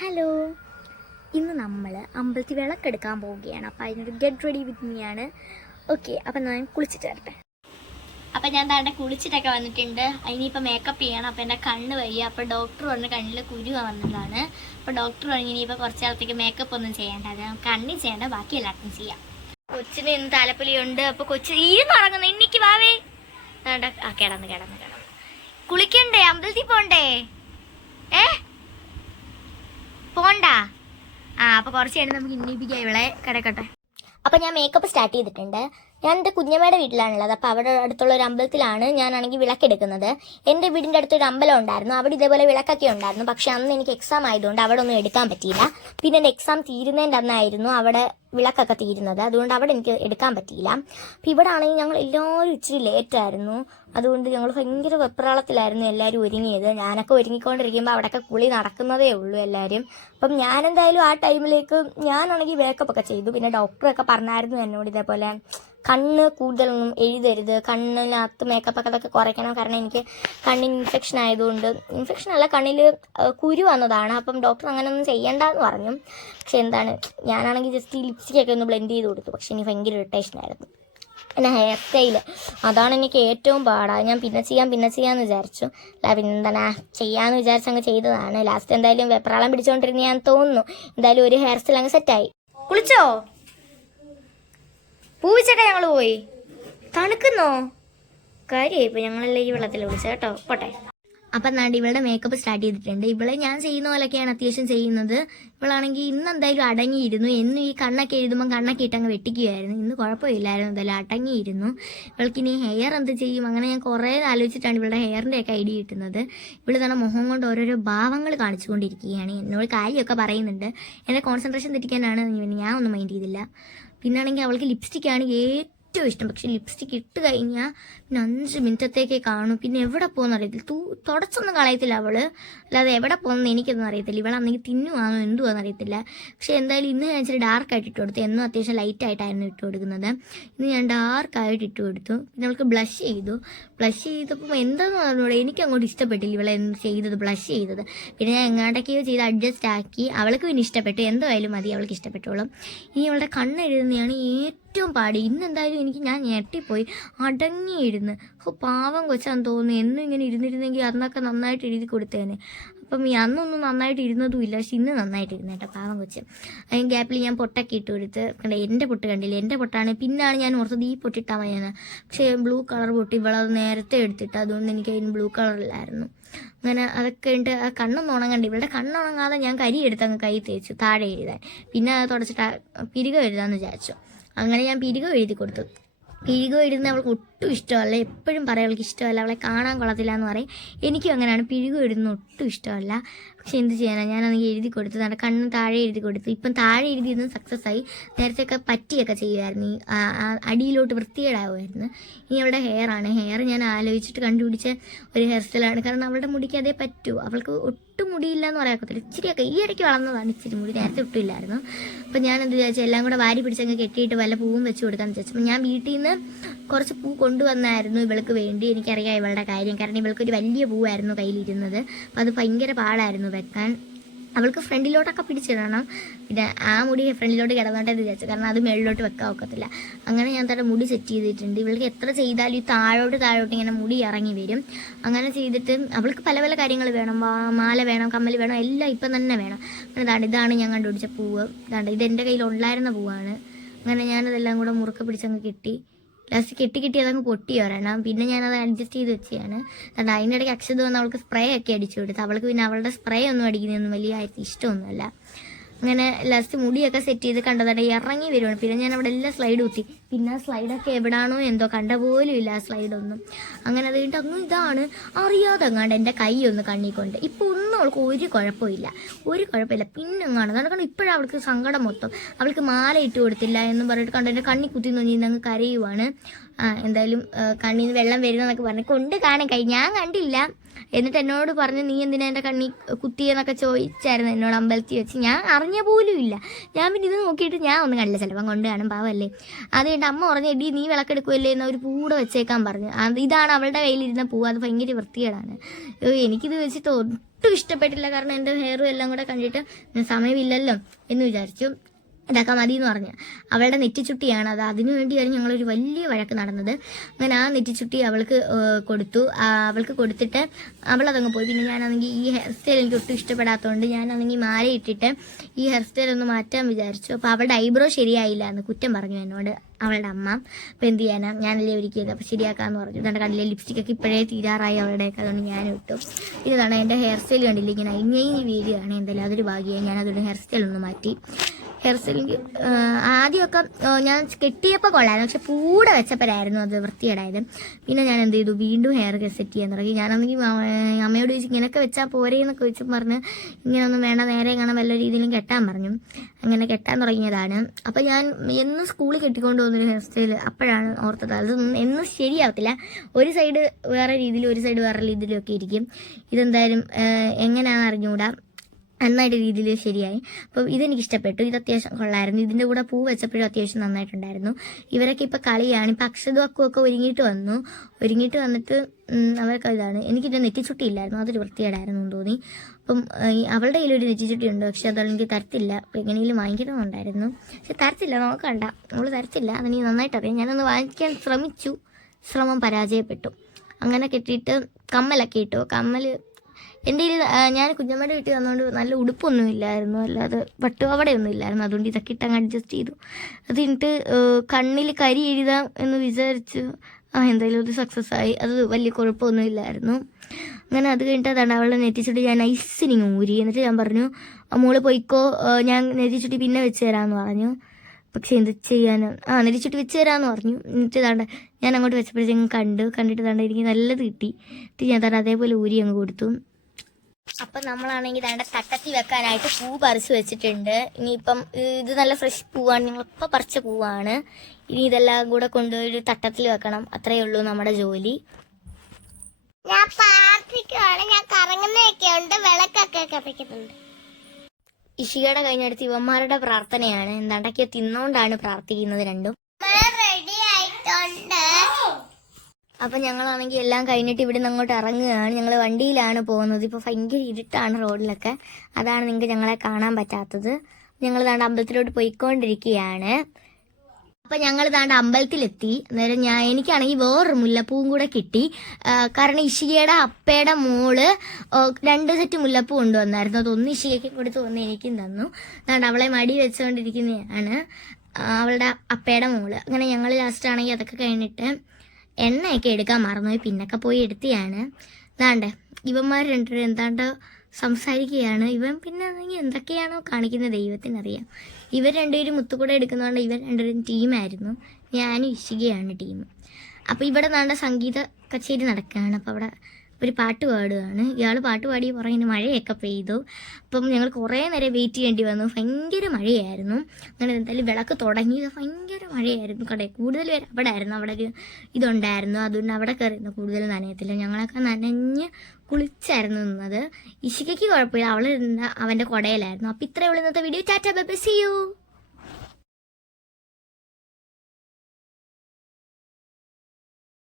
Hello. ഇന്ന് നമ്മൾ അമ്പലത്തിൽ വിളക്കെടുക്കാൻ പോവുകയാണ്. അപ്പം അതിനൊരു ഗെറ്റ് റെഡി വിത്ത് മീ ആണ്. ഓക്കെ അപ്പം ഞാൻ കുളിച്ചിട്ട് വരട്ടെ. അപ്പം ഞാൻ താണ്ടെ കുളിച്ചിട്ടൊക്കെ വന്നിട്ടുണ്ട്. അതിനിപ്പോൾ മേക്കപ്പ് ചെയ്യണം. അപ്പം എന്റെ കണ്ണ് വയ്യ. അപ്പോൾ ഡോക്ടർ പറഞ്ഞ് കണ്ണിൽ കുരു വന്നതാണ്. അപ്പോൾ ഡോക്ടർ പറഞ്ഞു ഇനിയിപ്പോൾ കുറച്ച് കാലത്തേക്ക് മേക്കപ്പ് ഒന്നും ചെയ്യേണ്ട. അത് കണ്ണിൽ ചെയ്യേണ്ട. ബാക്കി എല്ലാവർക്കും ചെയ്യാം. കൊച്ചിന് ഇന്ന് താലപ്പൊലിയുണ്ട്. അപ്പോൾ കൊച്ചു ഇരുന്ന് നടങ്ങുന്നു ഇന്നിക്ക് വാവേ ആ കിടന്ന് കിടന്ന് കിടന്ന്. കുളിക്കണ്ടേ? അമ്പലത്തിൽ പോണ്ടേ? ഏ? പോണ്ട? ആ അപ്പൊ കുറച്ച് കഴിഞ്ഞ് നമുക്ക് ഇന്നിപ്പിക്കാം ഇവളെ കിടക്കട്ടെ. അപ്പൊ ഞാൻ മേക്കപ്പ് സ്റ്റാർട്ട് ചെയ്തിട്ടുണ്ട്. ഞാൻ എന്റെ കുഞ്ഞമ്മയുടെ വീട്ടിലാണുള്ളത്. അപ്പോൾ അവിടെ അടുത്തുള്ള ഒരു അമ്പലത്തിലാണ് ഞാനാണെങ്കിൽ വിളക്കെടുക്കുന്നത് എന്റെ വീടിന്റെ അടുത്തൊരു അമ്പലം ഉണ്ടായിരുന്നു. അവിടെ ഇതേപോലെ വിളക്കൊക്കെ ഉണ്ടായിരുന്നു. പക്ഷെ അന്ന് എനിക്ക് എക്സാം ആയതുകൊണ്ട് അവിടെ ഒന്നും എടുക്കാൻ പറ്റിയില്ല. പിന്നെ എന്റെ എക്സാം തീരുന്നതിന്റെ അന്നായിരുന്നു. അവിടെ വിളക്കൊക്കെ തീരുന്നത്. അതുകൊണ്ട് അവിടെ എനിക്ക് എടുക്കാൻ പറ്റിയില്ല. അപ്പം ഇവിടെ ആണെങ്കിൽ ഞങ്ങൾ എല്ലാവരും ഇച്ചിരി ലേറ്റ് ആയിരുന്നു. അതുകൊണ്ട് ഞങ്ങൾ ഭയങ്കര വെപ്രാളത്തിലായിരുന്നു എല്ലാവരും ഒരുങ്ങിയത്. ഞാനൊക്കെ ഒരുങ്ങിക്കൊണ്ടിരിക്കുമ്പോൾ അവിടെയൊക്കെ കുളി നടക്കുന്നതേ ഉള്ളൂ എല്ലാവരും. അപ്പം ഞാൻ എന്തായാലും ആ ടൈമിലേക്ക് ഞാനാണെങ്കിൽ മേക്കപ്പ് ഒക്കെ ചെയ്തു. പിന്നെ ഡോക്ടറൊക്കെ പറഞ്ഞായിരുന്നു എന്നോട് ഇതേപോലെ കണ്ണ് കൂടുതലൊന്നും എഴുതരുത്. കണ്ണിനകത്ത് മേക്കപ്പ് ഒക്കെ അതൊക്കെ കുറയ്ക്കണം. കാരണം എനിക്ക് കണ്ണിന് ഇൻഫെക്ഷൻ ആയതുകൊണ്ട്. ഇൻഫെക്ഷൻ അല്ല കണ്ണിൽ കുരു വന്നതാണ്. അപ്പം ഡോക്ടർ അങ്ങനെ ഒന്നും ചെയ്യണ്ടെന്ന് പറഞ്ഞു. പക്ഷെ എന്താണ് ഞാനാണെങ്കിൽ ജസ്റ്റ് ഈ ലിപ്സ്റ്റിക്കൊക്കെ ഒന്ന് ബ്ലെൻഡ് ചെയ്ത് കൊടുത്തു. പക്ഷെ എനിക്ക് ഭയങ്കര ഇറിറ്റേഷൻ ആയിരുന്നു. പിന്നെ ഹെയർ സ്റ്റൈൽ അതാണ് എനിക്ക് ഏറ്റവും പാടാ. ഞാൻ പിന്നെ ചെയ്യാം പിന്നെ ചെയ്യാമെന്ന് വിചാരിച്ചു. അല്ല പിന്നെ എന്താണ് ചെയ്യാമെന്ന് വിചാരിച്ച് അങ്ങ് ചെയ്തതാണ്. ലാസ്റ്റ് എന്തായാലും വെപ്രാളം പിടിച്ചുകൊണ്ടിരുന്ന ഞാൻ തോന്നുന്നു. എന്തായാലും ഒരു ഹെയർ സ്റ്റൈൽ അങ്ങ് സെറ്റായി കുളിച്ചോ? പൂവിച്ചേട്ടാ ഞങ്ങൾ പോയി. തണുക്കുന്നോ? കാര്യമായി ഇപ്പൊ ഞങ്ങളെല്ലാം ഈ വെള്ളത്തിൽ വിളിച്ചത് കേട്ടോ. പോട്ടെ. അപ്പം എന്നാണ്ട് ഇവളുടെ മേക്കപ്പ് സ്റ്റാർട്ട് ചെയ്തിട്ടുണ്ട്. ഇവളെ ഞാൻ ചെയ്യുന്ന പോലെയൊക്കെയാണ് അത്യാവശ്യം ചെയ്യുന്നത്. ഇവളാണെങ്കിൽ ഇന്ന് എന്തായാലും അടങ്ങിയിരുന്നു. എന്നും ഈ കണ്ണൊക്കെ എഴുതുമ്പോൾ കണ്ണൊക്കെ ഇട്ടങ്ങ് വെട്ടിക്കുകയായിരുന്നു ഇന്ന് കുഴപ്പമില്ലായിരുന്നു. എന്തായാലും അടങ്ങിയിരുന്നു. ഇവൾക്ക് ഇനി ഹെയർ എന്ത് ചെയ്യും? അങ്ങനെ ഞാൻ കുറേ ആലോചിച്ചിട്ടാണ് ഇവളുടെ ഹെയറിന്റെ ഒക്കെ ഐഡിയ കിട്ടുന്നത്. ഇവൾ തന്നെ മുഖം കൊണ്ട് ഓരോരോ ഭാവങ്ങൾ കാണിച്ചുകൊണ്ടിരിക്കുകയാണ് എന്നോട് കാര്യമൊക്കെ പറയുന്നുണ്ട്. എന്റെ കോൺസെൻട്രേഷൻ തെറ്റിക്കാനാണ്. ഞാൻ ഒന്നും മൈൻഡ് ചെയ്തില്ല. പിന്നാണെങ്കിൽ അവൾക്ക് ലിപ്സ്റ്റിക്കാണ് ഏറ്റവും ഇഷ്ടം. പക്ഷെ ലിപ്സ്റ്റിക് ഇട്ട് കഴിഞ്ഞാൽ പിന്നെ അഞ്ച് മിനിറ്റത്തേക്കേ കാണൂ. പിന്നെ എവിടെ പോകുന്ന അറിയത്തില്ല. തൂ തുടച്ചൊന്നും കളയത്തില്ല അവൾ. അല്ലാതെ എവിടെ പോകുന്നത് എനിക്കൊന്നും അറിയത്തില്ല. ഇവളാണെങ്കിൽ തിന്നുവാണോ എന്തുവാന്ന് അറിയത്തില്ല. പക്ഷെ എന്തായാലും ഇന്ന് ഞാൻ ഇച്ചിരി ഡാർക്ക് ആയിട്ട് ഇട്ട് കൊടുത്തു. എന്നും അത്യാവശ്യം ലൈറ്റ് ആയിട്ടായിരുന്നു ഇട്ട് കൊടുക്കുന്നത്. ഇന്ന് ഞാൻ ഡാർക്കായിട്ട് ഇട്ട് കൊടുത്തു. പിന്നെ അവൾക്ക് ബ്ലഷ് ചെയ്തു. ബ്ലഷ് ചെയ്തപ്പോൾ എന്താണെന്ന് പറഞ്ഞൂടെ എനിക്ക് അങ്ങോട്ട് ഇഷ്ടപ്പെട്ടില്ല ഇവളെ ചെയ്തത് ബ്ലഷ് ചെയ്തത്. പിന്നെ ഞാൻ എങ്ങാണ്ടൊക്കെയോ ചെയ്ത് അഡ്ജസ്റ്റ് ആക്കി. അവൾക്ക് പിന്നെ ഇഷ്ടപ്പെട്ടു. എന്തായാലും മതി അവൾക്ക് ഇഷ്ടപ്പെട്ടോളും. ഇനി അവളുടെ കണ്ണ് എഴുതുന്നതാണ് ഏറ്റവും പാടി. ഇന്ന് എന്തായാലും എനിക്ക് ഞാൻ ഞെട്ടിപ്പോയി അടങ്ങിയിരുന്ന്. ഓ പാവം കൊച്ചാന്ന് തോന്നുന്നു. എന്നും ഇങ്ങനെ ഇരുന്നിരുന്നെങ്കിൽ അന്നൊക്കെ നന്നായിട്ട് എഴുതി കൊടുത്തേനെ. അപ്പം ഈ അന്നൊന്നും നന്നായിട്ട് ഇരുന്നതും ഇല്ല. പക്ഷെ ഇന്ന് നന്നായിട്ട് ഇരുന്നു കേട്ടോ പാവം കൊച്ച്. അതിന് ഗ്യാപ്പിൽ ഞാൻ പൊട്ടൊക്കെ ഇട്ട് കൊടുത്ത് കണ്ട എന്റെ പൊട്ട് കണ്ടില്ല? എന്റെ പൊട്ടാണ്. പിന്നാണ് ഞാൻ ഓർത്തത് ഈ പൊട്ടിട്ടാൽ മതിയാണ് പക്ഷേ ബ്ലൂ കളർ പൊട്ടി ഇവളത് നേരത്തെ എടുത്തിട്ട് അതുകൊണ്ട് എനിക്ക് അതിന് ബ്ലൂ കളറിലായിരുന്നു അങ്ങനെ അതൊക്കെ ഉണ്ട് ആ കണ്ണൊന്നും ഉണങ്ങണ്ട? ഇവളുടെ കണ്ണുണങ്ങാതെ ഞാൻ കരി എടുത്ത് അങ്ങ് കൈ തേച്ചു താഴെ എഴുതാൻ. പിന്നെ അത് തുടച്ചിട്ട് പിരികം എഴുതാമെന്ന് വിചാരിച്ചു. അങ്ങനെ ഞാൻ പിരികോ എഴുതി കൊടുത്തു. പിഴുകോ എഴുതുന്നത് അവൾക്ക് ഒട്ടും ഇഷ്ടമല്ല. എപ്പോഴും പറയും അവൾക്ക് ഇഷ്ടമല്ല. അവളെ കാണാൻ കൊള്ളത്തില്ല എന്ന് പറയും. എനിക്കും അങ്ങനെയാണ്. പിഴുകോ എഴുതുന്നത് ഒട്ടും ഇഷ്ടമല്ല. പക്ഷെ എന്ത് ചെയ്യാനാണ് ഞാനത് എഴുതി കൊടുത്തു നമ്മുടെ കണ്ണ് താഴെ എഴുതി കൊടുത്തു. ഇപ്പം താഴെ എഴുതിയിരുന്നത് സക്സസ് ആയി നേരത്തെയൊക്കെ പറ്റിയൊക്കെ ചെയ്യുമായിരുന്നു അടിയിലോട്ട് വൃത്തികേടാവുമായിരുന്നു ഇനി അവളുടെ ഹെയർ ആണ്. ഹെയർ ഞാൻ ആലോചിച്ചിട്ട് കണ്ടുപിടിച്ച ഒരു ഹെയർ സ്റ്റൈലാണ് കാരണം അവളുടെ മുടിക്ക് അതേ പറ്റൂ. അവൾക്ക് ഒട്ടും മുടിയില്ല എന്ന് പറയാൻ പറ്റില്ല ഇച്ചിരിയൊക്കെ ഈ ഇടയ്ക്ക് വളർന്നതാണ് ഇച്ചിരി മുടി. നേരത്തെ ഒട്ടും ഇല്ലായിരുന്നു അപ്പം ഞാൻ എന്ത് വിചാരിച്ചു എല്ലാം കൂടെ വാരി പിടിച്ചങ്ങ് കെട്ടിയിട്ട് വല്ല പൂവും വെച്ച് കൊടുക്കാമെന്ന് വിചാരിച്ചു. അപ്പം ഞാൻ വീട്ടിൽ നിന്ന് കുറച്ച് പൂ കൊണ്ടുവന്നായിരുന്നു ഇവൾക്ക് വേണ്ടി. എനിക്കറിയാം ഇവളുടെ കാര്യം. കാരണം ഇവൾക്ക് ഒരു വലിയ പൂവായിരുന്നു കയ്യിലിരുന്നത്. അപ്പം അത് ഭയങ്കര പാടായിരുന്നു വെക്കാൻ അവൾക്ക് ഫ്രണ്ടിലോട്ടൊക്കെ പിടിച്ചിടണം പിന്നെ ആ മുടി ഫ്രണ്ടിലോട്ട് കിടന്നോട്ടെ എന്ന് വിചാരിച്ചു. കാരണം അത് മേളിലോട്ട് വെക്കാൻ ഒക്കത്തില്ല. അങ്ങനെ ഞാൻ തന്നെ മുടി സെറ്റ് ചെയ്തിട്ടുണ്ട്. ഇവൾക്ക് എത്ര ചെയ്താലും ഈ താഴോട്ട് താഴോട്ട് ഇങ്ങനെ മുടി ഇറങ്ങി വരും. അങ്ങനെ ചെയ്തിട്ട് അവൾക്ക് പല പല കാര്യങ്ങൾ വേണം. മാല വേണം കമ്മൽ വേണം എല്ലാം ഇപ്പം തന്നെ വേണം. അങ്ങനെ ദാണ്ട് ഇതാണ് ഞാൻ കണ്ടുപിടിച്ച പൂവ്. ഇതാണ് ഇത് എന്റെ കയ്യിൽ ഉണ്ടായിരുന്ന പൂവാണ്. അങ്ങനെ ഞാനതെല്ലാം കൂടെ മുറുക്ക പിടിച്ചങ്ങ് കെട്ടി ലാസ്റ്റ് കെട്ടി കിട്ടി അതങ്ങ് പൊട്ടി വരണം പിന്നെ ഞാനത് അഡ്ജസ്റ്റ് ചെയ്ത് വെച്ചാണ് കാരണം അതിനിടയ്ക്ക് അക്ഷത വന്ന് അവൾക്ക് സ്പ്രേ ഒക്കെ അടിച്ചു കൊടുത്തു. അവൾക്ക് പിന്നെ അവളുടെ സ്പ്രേ ഒന്നും അടിക്കുന്നതൊന്നും വലിയ ഇഷ്ടമൊന്നുമല്ല. അങ്ങനെ ലാസ്റ്റ് മുടിയൊക്കെ സെറ്റ് ചെയ്ത് കണ്ടതാണ് ഇറങ്ങി വരുവാണ്. പിന്നെ ഞാൻ അവിടെ എല്ലാം സ്ലൈഡ് കുത്തി പിന്നെ ആ സ്ലൈഡൊക്കെ എവിടാണോ എന്തോ കണ്ട പോലും ഇല്ല ആ സ്ലൈഡൊന്നും അങ്ങനെ അതുകൊണ്ട് അങ്ങ് ഇതാണ്. അറിയാതെ അങ്ങാണ്ട് എന്റെ കൈ ഒന്ന് കണ്ണിക്കൊണ്ട്. ഇപ്പോൾ ഒന്നും അവൾക്ക് ഒരു കുഴപ്പമില്ല ഒരു കുഴപ്പമില്ല. പിന്നെ അങ്ങാണ് അതാണ് കാരണം അവൾക്ക് സങ്കടം മൊത്തം. അവൾക്ക് മാല ഇട്ട് കൊടുത്തില്ല എന്ന് പറഞ്ഞിട്ട് കണ്ടു എന്റെ കണ്ണി കുത്തി നോക്കി അങ്ങ് കരയുവാണ്. ആ എന്തായാലും കണ്ണിന്ന് വെള്ളം വരുന്നതെന്നൊക്കെ പറഞ്ഞു കൊണ്ട് കാണാൻ കൈ ഞാൻ കണ്ടില്ല. എന്നിട്ട് എന്നോട് പറഞ്ഞ് നീ എന്തിനാ എന്റെ കണ്ണി കുത്തിയെന്നൊക്കെ ചോദിച്ചായിരുന്നു എന്നോട് അമ്പലത്തിൽ വെച്ച്. ഞാൻ അറിഞ്ഞ പോലും ഇല്ല. ഞാൻ പിന്നെ ഇത് നോക്കിയിട്ട് ഞാൻ ഒന്നും കണ്ടില്ല. ചിലപ്പം കൊണ്ട് കാണും പാവല്ലേ? അത് കഴിഞ്ഞിട്ട് അമ്മ പറഞ്ഞു എടി നീ വിളക്കെടുക്കുമല്ലേ എന്ന് ഒരു പൂടെ വെച്ചേക്കാൻ പറഞ്ഞു. അത് ഇതാണ് അവളുടെ കയ്യിലിരുന്ന പൂ. അത് ഭയങ്കര വൃത്തികേടാണ്. എനിക്കിത് വെച്ചിട്ട് ഒട്ടും ഇഷ്ടപ്പെട്ടില്ല. കാരണം എന്റെ ഹെയറും എല്ലാം കൂടെ കണ്ടിട്ട് "ഇന്ന് സമയമില്ലല്ലോ എന്ന് വിചാരിച്ചു. ഇതാക്കാൻ മതി എന്ന് പറഞ്ഞു. അവളുടെ നെറ്റിച്ചുട്ടിയാണ് അത്. അതിനു വേണ്ടിയാണ് ഞങ്ങളൊരു വലിയ വഴക്ക് നടന്നത്. അങ്ങനെ ആ നെറ്റിച്ചുട്ടി അവൾക്ക് കൊടുത്തു. അവൾക്ക് കൊടുത്തിട്ട് അവളതങ്ങ് പോയി. പിന്നെ ഞാനാണെങ്കിൽ ഈ ഹെയർ സ്റ്റൈൽ എനിക്ക് ഒട്ടും ഇഷ്ടപ്പെടാത്തതുകൊണ്ട് ഞാനാണെങ്കിൽ മാല ഇട്ടിട്ട് ഈ ഹെയർ സ്റ്റൈൽ ഒന്ന് മാറ്റാൻ വിചാരിച്ചു. അപ്പോൾ അവളുടെ ഐബ്രോ ശരിയായില്ല എന്ന് കുറ്റം പറഞ്ഞു എന്നോട് അവളുടെ അമ്മ. അപ്പം എന്ത് ചെയ്യാനാ? ഞാനല്ലേ ഒരുക്കിയത് അപ്പോൾ ശരിയാക്കാന്ന് പറഞ്ഞു. ഇതാണ്ട് കണ്ടില്ലേ ലിപ്സ്റ്റിക്കൊക്കെ ഇപ്പോഴേ തീരാറായി അവളുടെയൊക്കെ. അതുകൊണ്ട് ഞാൻ ഇട്ടു. ഇതാണ് എന്റെ ഹെയർ സ്റ്റൈൽ കണ്ടില്ല ഇങ്ങനെ വീഡിയോ ആണ്. എന്തായാലും അതൊരു ഭാഗ്യമായി അതുകൊണ്ട് ഹെയർ സ്റ്റൈൽ ഒന്ന് മാറ്റി. ഹെയർ സ്റ്റൈലിങ് ആദ്യമൊക്കെ ഞാൻ കെട്ടിയപ്പോൾ കൊള്ളായിരുന്നു. പക്ഷെ കൂടെ വെച്ചപ്പോഴായിരുന്നു അത് വൃത്തികേടായത്. പിന്നെ ഞാൻ എന്ത് ചെയ്തു? വീണ്ടും ഹെയർ സെറ്റ് ചെയ്യാൻ തുടങ്ങി. ഞാനാണെങ്കിൽ അമ്മയോട് ചോദിച്ചു ഇങ്ങനെയൊക്കെ വെച്ചാൽ പോരേ? എന്നൊക്കെ ചോദിച്ചു പറഞ്ഞ് ഇങ്ങനെയൊന്നും വേണ്ട നേരെ കാണാൻ വല്ല രീതിയിലും കെട്ടാൻ പറഞ്ഞു. അങ്ങനെ കെട്ടാൻ തുടങ്ങിയതാണ്. അപ്പം ഞാൻ എന്നും സ്കൂളിൽ കെട്ടിക്കൊണ്ട് പോകുന്നൊരു ഹെയർ സ്റ്റൈൽ അപ്പോഴാണ് ഓർത്തത്. അത് എന്നും ശരിയാവത്തില്ല. ഒരു സൈഡ് വേറെ രീതിയിൽ ഒരു സൈഡ് വേറെ രീതിയിലും ഒക്കെ ഇരിക്കും. ഇതെന്തായാലും എങ്ങനെയാണെന്ന് അറിഞ്ഞുകൂടാ. നന്നായിട്ട് രീതിയിൽ ശരിയായി. അപ്പോൾ ഇതെനിക്ക് ഇഷ്ടപ്പെട്ടു ഇത് അത്യാവശ്യം കൊള്ളായിരുന്നു. ഇതിന്റെ കൂടെ പൂ വെച്ചപ്പോഴും അത്യാവശ്യം നന്നായിട്ടുണ്ടായിരുന്നു. ഇവരൊക്കെ ഇപ്പോൾ കളിയാണ്. ഇപ്പം അക്ഷതും അക്കും ഒക്കെ ഒരുങ്ങിയിട്ട് വന്നു. ഒരുങ്ങിയിട്ട് വന്നിട്ട് അവരൊക്കെ ഇതാണ്. എനിക്കിത് നെറ്റിച്ചുട്ടി ഇല്ലായിരുന്നു. അതൊരു വൃത്തികേടായിരുന്നു എന്ന് തോന്നി. അപ്പം അവളുടെ കയ്യിൽ കയ്യിലൊരു നെറ്റിച്ചുട്ടി ഉണ്ട്. പക്ഷെ അതെനിക്ക് തരത്തില്ല. അപ്പോൾ എങ്ങനെയെങ്കിലും വാങ്ങിക്കണമെന്നുണ്ടായിരുന്നു. പക്ഷെ തരത്തില്ല. നോക്കണ്ട നമ്മൾ തരത്തില്ല. അതെനിക്ക് നന്നായിട്ട് അറിയാം ഞാനൊന്ന് വാങ്ങിക്കാൻ ശ്രമിച്ചു. ശ്രമം പരാജയപ്പെട്ടു. അങ്ങനെ കെട്ടിയിട്ട് കമ്മലൊക്കെ ഇട്ടു. കമ്മൽ എന്റെ ഞാൻ കുഞ്ഞമ്മയുടെ വീട്ടിൽ വന്നുകൊണ്ട് നല്ല ഉടുപ്പൊന്നും ഇല്ലായിരുന്നു. അല്ലാതെ പട്ടുപാവടയൊന്നും ഇല്ലായിരുന്നു. അതുകൊണ്ട് ഇതൊക്കെ ഇട്ട് അങ്ങ് അഡ്ജസ്റ്റ് ചെയ്തു. അത് കഴിഞ്ഞിട്ട് കണ്ണിൽ കരി എഴുതാം എന്ന് വിചാരിച്ചു ആ എന്തായാലും അത് സക്സസ് ആയി. അത് വലിയ കുഴപ്പമൊന്നും ഇല്ലായിരുന്നു. അങ്ങനെ അത് കഴിഞ്ഞിട്ട് അതാണ് അവളെ നെറ്റിച്ചുട്ടി ഞാൻ ഐസിനിങ് ഊരി. എന്നിട്ട് ഞാൻ പറഞ്ഞു "ആ, മോൾ പോയിക്കോ. ഞാൻ നെറ്റിച്ചുട്ടി പിന്നെ വെച്ച് തരാമെന്ന് പറഞ്ഞു. പക്ഷെ എന്ത് ചെയ്യാനോ? ആ നെറ്റിച്ചുട്ടി വെച്ച് തരാമെന്ന് പറഞ്ഞു. എന്നിട്ട് താണ്ട ഞാൻ അങ്ങോട്ട് വെച്ചപ്പോഴത്തേക്കും കണ്ടു കണ്ടിട്ട് താണ്ട എനിക്ക് നല്ലത് കിട്ടി. എന്നിട്ട് ഞാൻ തന്നെ അതേപോലെ ഊരി അങ്ങ് കൊടുത്തു. അപ്പം നമ്മളാണെങ്കിൽ അതിന്റെ തട്ടത്തിൽ വെക്കാനായിട്ട് പൂ പറിച്ച് വെച്ചിട്ടുണ്ട്. ഇനിയിപ്പം ഇത് നല്ല ഫ്രഷ് പൂവാണ്. ഞങ്ങളിപ്പോൾ പറിച്ച പൂവാണ്. ഇനി ഇതെല്ലാം കൂടെ കൊണ്ടുപോയി ഒരു തട്ടത്തിൽ വെക്കണം. അത്രയേ ഉള്ളൂ നമ്മുടെ ജോലി. ഞാൻ പ്രാർത്ഥിക്കുവാണ്. ഞാൻ കറങ്ങുന്നതൊക്കെ ഉണ്ട്. വിളക്കൊക്കെ കത്തിക്കുന്നുണ്ട്. ഇഷികയുടെ കഴിഞ്ഞടുത്ത് ഇവന്മാരുടെ പ്രാർത്ഥനയാണ്. എന്താണ്ടൊക്കെ തിന്നോണ്ടാണ് പ്രാർത്ഥിക്കുന്നത് രണ്ടും. റെഡി ആയിട്ടുണ്ട്. അപ്പൊ ഞങ്ങളാണെങ്കിൽ എല്ലാം കഴിഞ്ഞിട്ട് ഇവിടെ നിന്ന് അങ്ങോട്ട് ഇറങ്ങുകയാണ്. ഞങ്ങൾ വണ്ടിയിലാണ് പോകുന്നത്. ഇപ്പൊ ഭയങ്കര ഇരുട്ടാണ് റോഡിലൊക്കെ. അതാണ് നിങ്ങൾക്ക് ഞങ്ങളെ കാണാൻ പറ്റാത്തത്. ഞങ്ങൾ താണ്ട് അമ്പലത്തിലോട്ട് പോയിക്കൊണ്ടിരിക്കുകയാണ്. അപ്പൊ ഞങ്ങൾ താണ്ട് അമ്പലത്തിലെത്തി. അന്നേരം ഞാൻ എനിക്കാണെങ്കിൽ വേറൊരു മുല്ലപ്പൂവും കൂടെ കിട്ടി. കാരണം ഇഷികയുടെ അപ്പയുടെ മോൾ രണ്ട് സെറ്റ് മുല്ലപ്പൂ കൊണ്ടുവന്നായിരുന്നു. അതൊന്ന് ഇഷികയ്ക്ക് കൊടുത്ത് ഒന്ന് എനിക്കും തന്നു. താണ്ട് അവളെ മടി വെച്ചുകൊണ്ടിരിക്കുന്നതാണ് അവളുടെ അപ്പയുടെ മോൾ. അങ്ങനെ ഞങ്ങൾ ലാസ്റ്റ് ആണെങ്കിൽ അതൊക്കെ കഴിഞ്ഞിട്ട് എണ്ണയൊക്കെ എടുക്കാൻ മറന്നുപോയി. പിന്നൊക്കെ പോയി എടുത്തിയാണ്. ഇതാണ്ട് ഇവന്മാർ രണ്ടുപേരും എന്താണ്ട് സംസാരിക്കുകയാണ്. ഇവൻ പിന്നെ എന്തൊക്കെയാണോ കാണിക്കുന്നത് ദൈവത്തിനറിയാം. ഇവർ രണ്ടുപേരും മുത്തുകൂടെ എടുക്കുന്നതുകൊണ്ട് ഇവർ രണ്ടുപേരും ടീമായിരുന്നു. ഞാനും ഇഷികയാണ് ടീം. അപ്പോൾ ഇവിടെ നാണ്ട സംഗീത കച്ചേരി നടക്കുകയാണ്. അപ്പോൾ അവിടെ ഒരു പാട്ട് പാടുകയാണ് ഇയാൾ പാട്ട് പാടി പുറകിന് മഴയൊക്കെ പെയ്തു. അപ്പം ഞങ്ങൾ കുറേ നേരം വെയിറ്റ് ചെയ്യേണ്ടി വന്നു. ഭയങ്കര മഴയായിരുന്നു. അങ്ങനെ എന്തായാലും വിളക്ക് തുടങ്ങിയത് ഭയങ്കര മഴയായിരുന്നു. കട കൂടുതൽ പേര് അവിടെ ആയിരുന്നു അവിടെ ഒരു ഇതുണ്ടായിരുന്നു. അതുകൊണ്ട് അവിടെ കയറിയിരുന്നു കൂടുതൽ നനയത്തില്ല ഞങ്ങളൊക്കെ നനഞ്ഞ് കുളിച്ചായിരുന്നു നിന്നത്. ഇഷികയ്ക്ക് കുഴപ്പമില്ല. അവൾ ഇരുന്ന അവന്റെ കുടയിലായിരുന്നു. അപ്പം ഇത്രയുള്ള ഇന്നത്തെ video tata bye see you